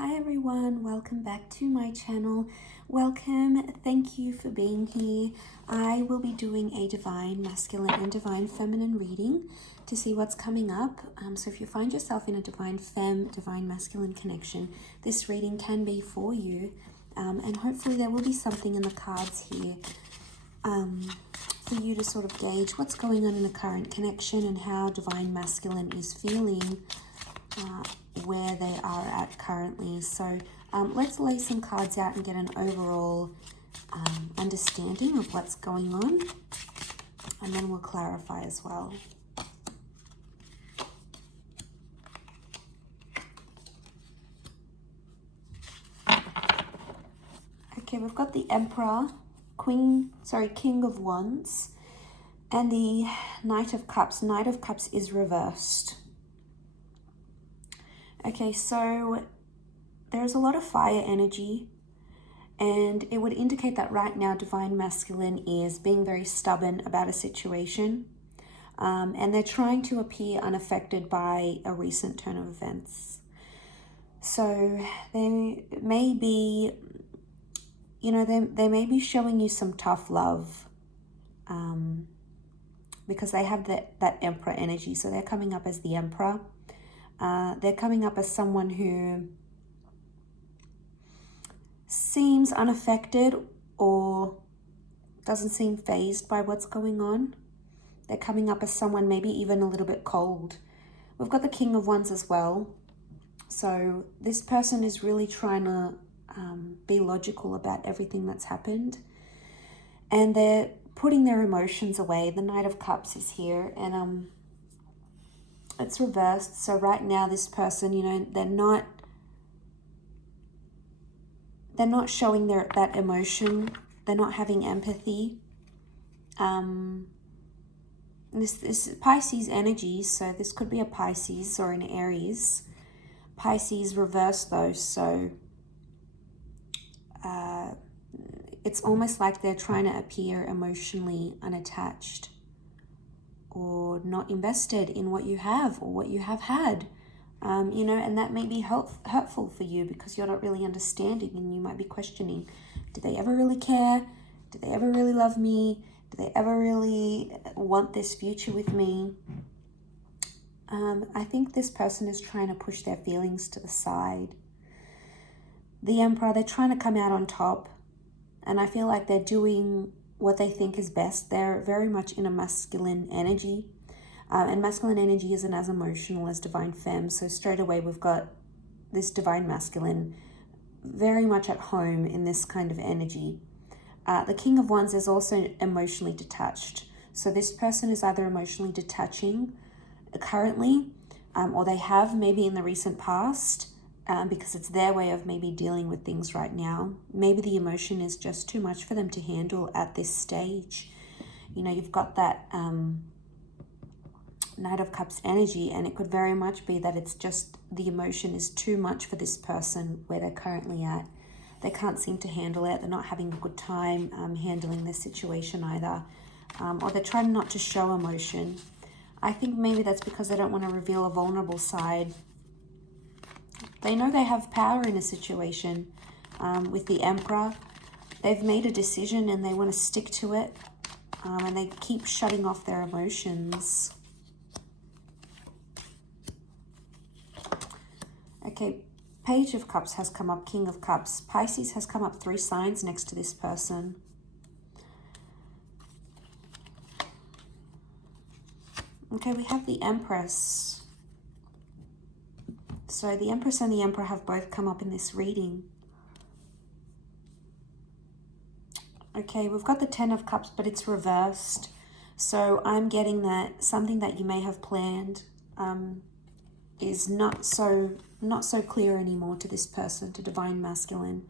Hi everyone, welcome back to my channel. Welcome, thank you for being here. I will be doing a divine masculine and divine feminine reading to see what's coming up. So if you find yourself in a divine divine masculine connection, this reading can be for you. And hopefully there will be something in the cards here for you to sort of gauge what's going on in a current connection and how divine masculine is feeling where they are at currently. So let's lay some cards out and get an overall understanding of what's going on, and then we'll clarify as well. Okay, we've got the Emperor, King of Wands, and the Knight of Cups. Knight of Cups is reversed. Okay, so there's a lot of fire energy, and it would indicate that right now divine masculine is being very stubborn about a situation, and they're trying to appear unaffected by a recent turn of events. So they may be, they may be showing you some tough love because they have that Emperor energy. So they're coming up as the Emperor. They're coming up as someone who seems unaffected or doesn't seem fazed by what's going on. They're coming up as someone maybe even a little bit cold. We've got the King of Wands as well. So this person is really trying to be logical about everything that's happened. And they're putting their emotions away. The Knight of Cups is here, and it's reversed. So right now this person, they're not showing that emotion. They're not having empathy. This is Pisces energy, so this could be a Pisces or an Aries. Pisces reversed though, so it's almost like they're trying to appear emotionally unattached or not invested in what you have or what you have had. And that may be hurtful for you because you're not really understanding, and you might be questioning, do they ever really care? Do they ever really love me? Do they ever really want this future with me? I think this person is trying to push their feelings to the side. The Emperor, they're trying to come out on top, and I feel like they're doing what they think is best. They're very much in a masculine energy. And masculine energy isn't as emotional as divine femme. So straight away we've got this divine masculine very much at home in this kind of energy. The King of Wands is also emotionally detached. So this person is either emotionally detaching currently, or they have maybe in the recent past, because it's their way of maybe dealing with things right now. Maybe the emotion is just too much for them to handle at this stage. You've got that Knight of Cups energy, and it could very much be that it's just the emotion is too much for this person where they're currently at. They can't seem to handle it. They're not having a good time handling this situation either, or they're trying not to show emotion. I think maybe that's because they don't want to reveal a vulnerable side. They know they have power in a situation. With the Emperor, they've made a decision and they want to stick to it, and they keep shutting off their emotions. Okay, Page of Cups has come up, King of Cups. Pisces has come up 3 signs next to this person. Okay, we have the Empress. So the Empress and the Emperor have both come up in this reading. Okay, we've got the 10 of Cups, but it's reversed. So I'm getting that something that you may have planned is not so clear anymore to this person, to divine masculine.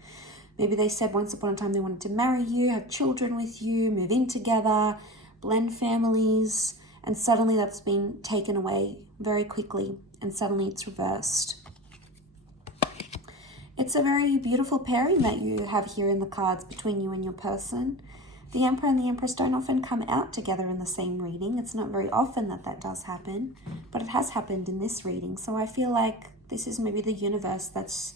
Maybe they said once upon a time they wanted to marry you, have children with you, move in together, blend families, and suddenly that's been taken away very quickly, and suddenly it's reversed. It's a very beautiful pairing that you have here in the cards between you and your person. The Emperor and the Empress don't often come out together in the same reading. It's not very often that does happen, but it has happened in this reading. So I feel like this is maybe the universe that's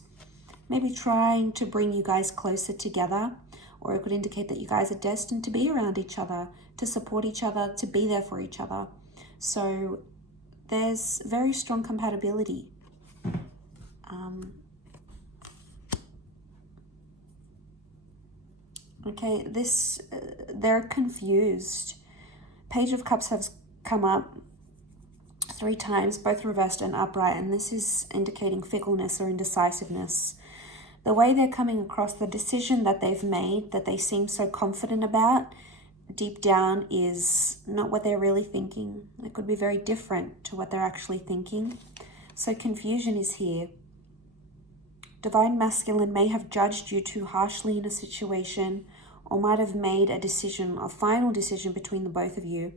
maybe trying to bring you guys closer together, or it could indicate that you guys are destined to be around each other, to support each other, to be there for each other. So there's very strong compatibility. Okay, they're confused. Page of Cups has come up 3 times, both reversed and upright, and this is indicating fickleness or indecisiveness. The way they're coming across, the decision that they've made, that they seem so confident about, deep down is not what they're really thinking. It could be very different to what they're actually thinking. So confusion is here. Divine Masculine may have judged you too harshly in a situation, or might have made a decision, a final decision between the both of you.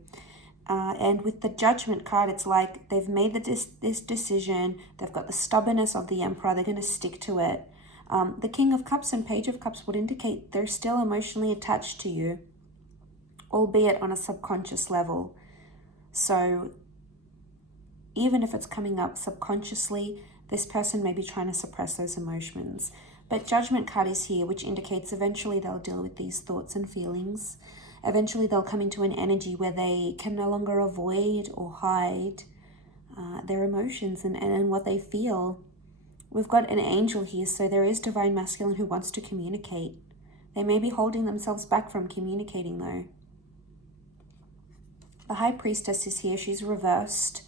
And with the Judgment card, it's like they've made this decision. They've got the stubbornness of the Emperor. They're going to stick to it. The King of Cups and Page of Cups would indicate they're still emotionally attached to you, albeit on a subconscious level. So even if it's coming up subconsciously, this person may be trying to suppress those emotions. But Judgment card is here, which indicates eventually they'll deal with these thoughts and feelings. Eventually they'll come into an energy where they can no longer avoid or hide their emotions and what they feel. We've got an angel here, so there is Divine Masculine who wants to communicate. They may be holding themselves back from communicating though. The High Priestess is here. She's reversed.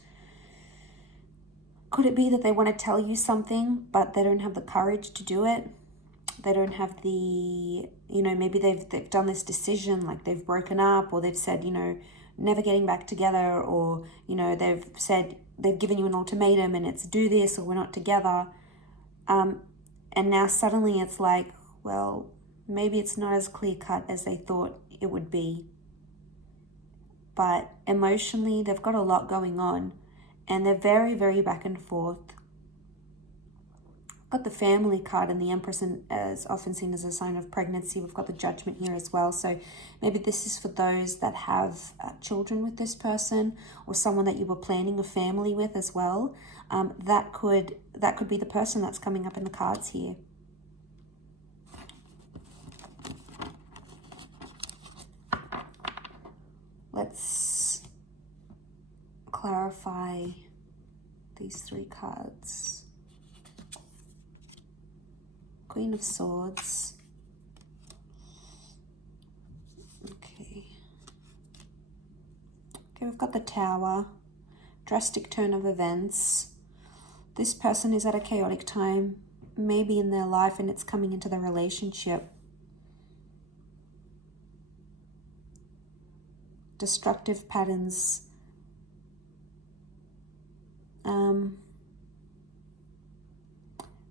Could it be that they want to tell you something, but they don't have the courage to do it? They don't have the, maybe they've done this decision, like they've broken up, or they've said, never getting back together, or, they've said, they've given you an ultimatum and it's do this or we're not together. And now suddenly it's like, well, maybe it's not as clear cut as they thought it would be. But emotionally, they've got a lot going on and they're very, very back and forth. Got the Family card, and the Empress is often seen as a sign of pregnancy. We've got the Judgment here as well. So maybe this is for those that have children with this person, or someone that you were planning a family with as well. That could be the person that's coming up in the cards here. Let's clarify these 3 cards. Queen of Swords. Okay, we've got the Tower. Drastic turn of events. This person is at a chaotic time, maybe in their life, and it's coming into the relationship. Destructive patterns.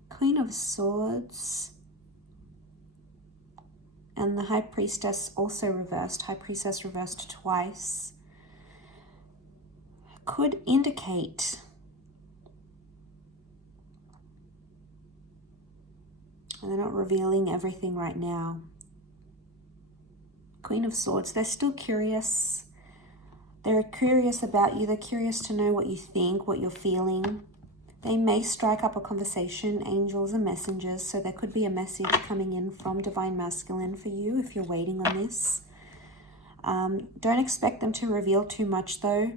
Queen of Swords and the High Priestess also reversed. High Priestess reversed twice. Could indicate and they're not revealing everything right now. Queen of Swords, they're still curious. They're curious about you. They're curious to know what you think, what you're feeling. They may strike up a conversation, angels and messengers, so there could be a message coming in from Divine Masculine for you if you're waiting on this. Don't expect them to reveal too much though.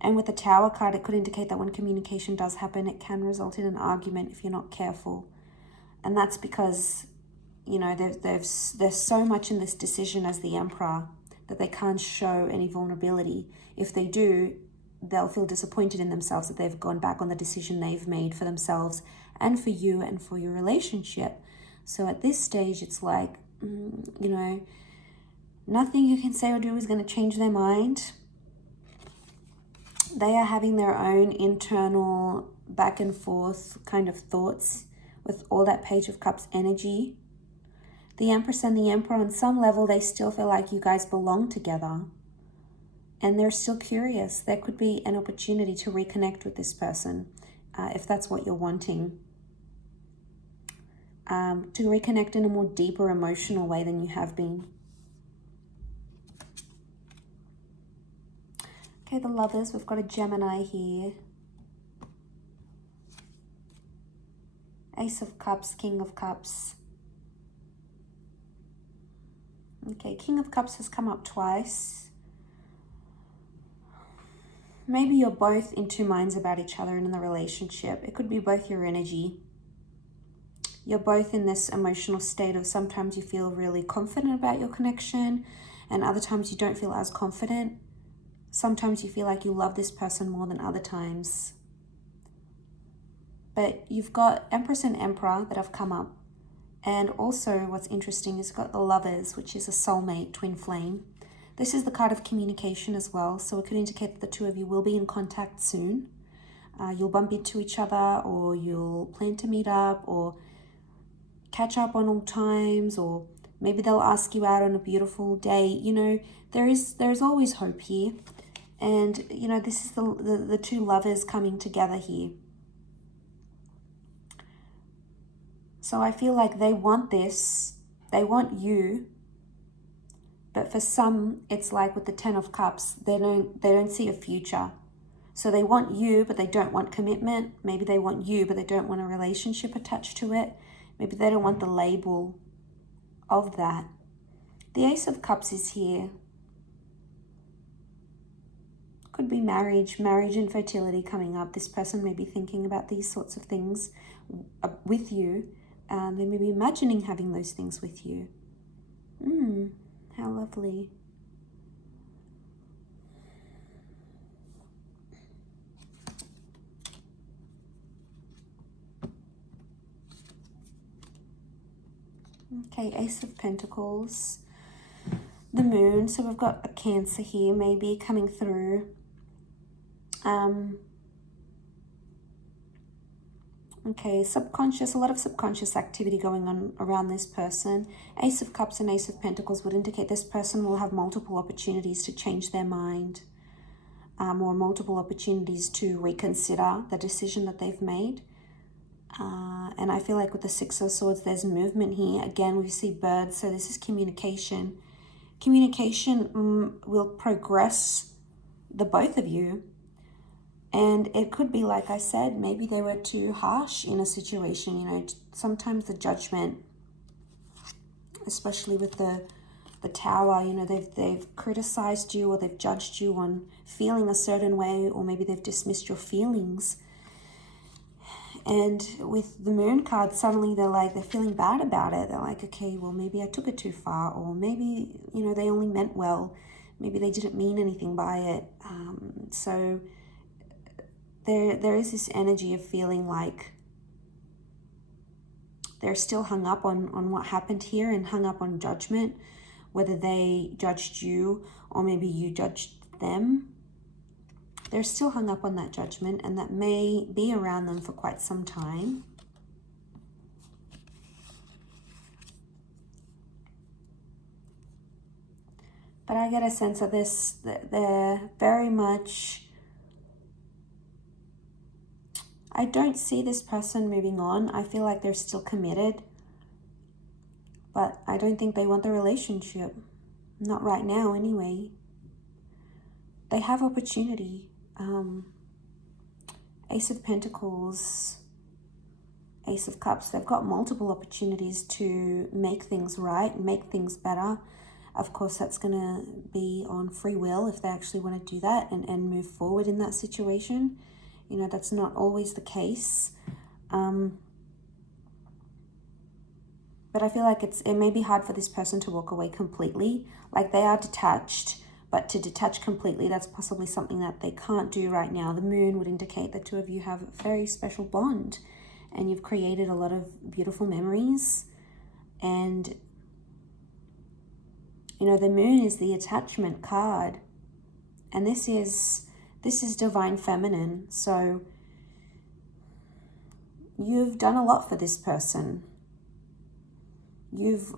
And with the Tower card, it could indicate that when communication does happen, it can result in an argument if you're not careful. And that's because, there's so much in this decision as the Emperor that they can't show any vulnerability. If they do, they'll feel disappointed in themselves that they've gone back on the decision they've made for themselves and for you and for your relationship. So at this stage, it's like, nothing you can say or do is going to change their mind. They are having their own internal back and forth kind of thoughts with all that Page of Cups energy. The Empress and the Emperor, on some level, they still feel like you guys belong together. And they're still curious. There could be an opportunity to reconnect with this person, if that's what you're wanting. To reconnect in a more deeper emotional way than you have been. Okay, the Lovers, we've got a Gemini here. Ace of Cups, King of Cups. Okay, King of Cups has come up twice. Maybe you're both in two minds about each other and in the relationship. It could be both your energy. You're both in this emotional state of sometimes you feel really confident about your connection and other times you don't feel as confident. Sometimes you feel like you love this person more than other times. But you've got Empress and Emperor that have come up. And also what's interesting is you've got the Lovers, which is a soulmate, twin flame. This is the card of communication as well. So it could indicate that the two of you will be in contact soon. You'll bump into each other, or you'll plan to meet up, or catch up on old times, or maybe they'll ask you out on a beautiful day. You know, there's always hope here. And, you know, this is the two lovers coming together here. So I feel like they want this, they want you, but for some, it's like with the Ten of Cups, they don't see a future. So they want you, but they don't want commitment. Maybe they want you, but they don't want a relationship attached to it. Maybe they don't want the label of that. The Ace of Cups is here. Could be marriage and fertility coming up. This person may be thinking about these sorts of things with you. They may be imagining having those things with you. How lovely. Okay, Ace of Pentacles. The Moon. So we've got a Cancer here maybe coming through. Okay, subconscious, a lot of subconscious activity going on around this person. Ace of Cups and Ace of Pentacles would indicate this person will have multiple opportunities to change their mind, or multiple opportunities to reconsider the decision that they've made. And I feel like with the Six of Swords, there's movement here. Again, we see birds, so this is communication. Communication will progress the both of you. And it could be, like I said, maybe they were too harsh in a situation. You know, sometimes the judgment, especially with the Tower, you know, they've criticized you, or they've judged you on feeling a certain way, or maybe they've dismissed your feelings. And with the Moon card, suddenly they're feeling bad about it. They're like, okay, well, maybe I took it too far, or maybe, you know, they only meant well. Maybe they didn't mean anything by it. So there is this energy of feeling like they're still hung up on what happened here and hung up on judgment, whether they judged you or maybe you judged them. They're still hung up on that judgment, and that may be around them for quite some time. But I get a sense of this, that they're very much, I don't see this person moving on. I feel like they're still committed, but I don't think they want the relationship. Not right now, anyway. They have opportunity. Ace of Pentacles, Ace of Cups, they've got multiple opportunities to make things right, make things better. Of course, that's going to be on free will if they actually want to do that and move forward in that situation. You know, that's not always the case. But I feel like it may be hard for this person to walk away completely. Like they are detached, but to detach completely, that's possibly something that they can't do right now. The Moon would indicate the two of you have a very special bond, and you've created a lot of beautiful memories. And, you know, the Moon is the attachment card, and this is divine feminine. So you've done a lot for this person. You've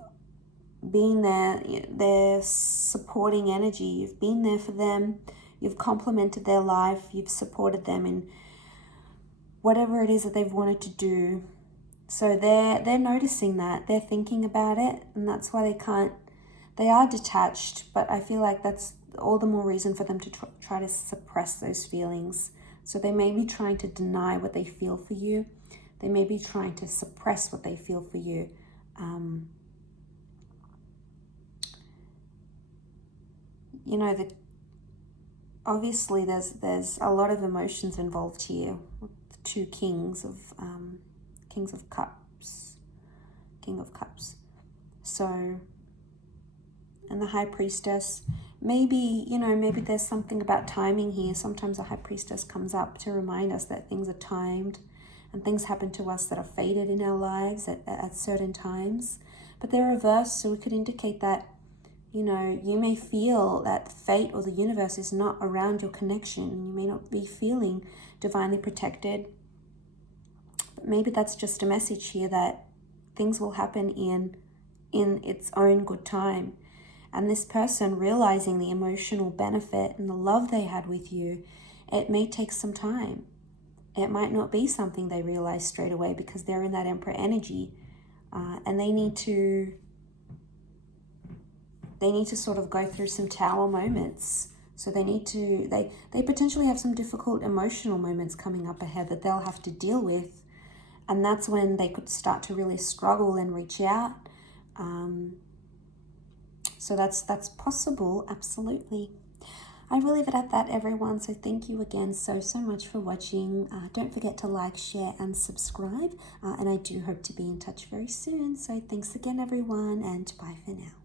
been their supporting energy. You've been there for them. You've complemented their life. You've supported them in whatever it is that they've wanted to do. So they're noticing that. They're thinking about it, and that's why they are detached, but I feel like that's all the more reason for them to try to suppress those feelings. So they may be trying to deny what they feel for you. They may be trying to suppress what they feel for you. You know, obviously there's a lot of emotions involved here with the two kings of cups, king of cups. So, and the high priestess, maybe, you know, maybe there's something about timing here. Sometimes a high priestess comes up to remind us that things are timed and things happen to us that are fated in our lives at certain times. But they're reversed, so we could indicate that, you know, you may feel that fate or the universe is not around your connection. You may not be feeling divinely protected. But maybe that's just a message here that things will happen in its own good time. And this person realizing the emotional benefit and the love they had with you, it may take some time. It might not be something they realize straight away because they're in that Emperor energy, and they need to sort of go through some tower moments. So they potentially have some difficult emotional moments coming up ahead that they'll have to deal with. And that's when they could start to really struggle and reach out. So that's possible, absolutely. I will leave it at that, everyone. So thank you again so much for watching. Don't forget to like, share, and subscribe. And I do hope to be in touch very soon. So thanks again, everyone, and bye for now.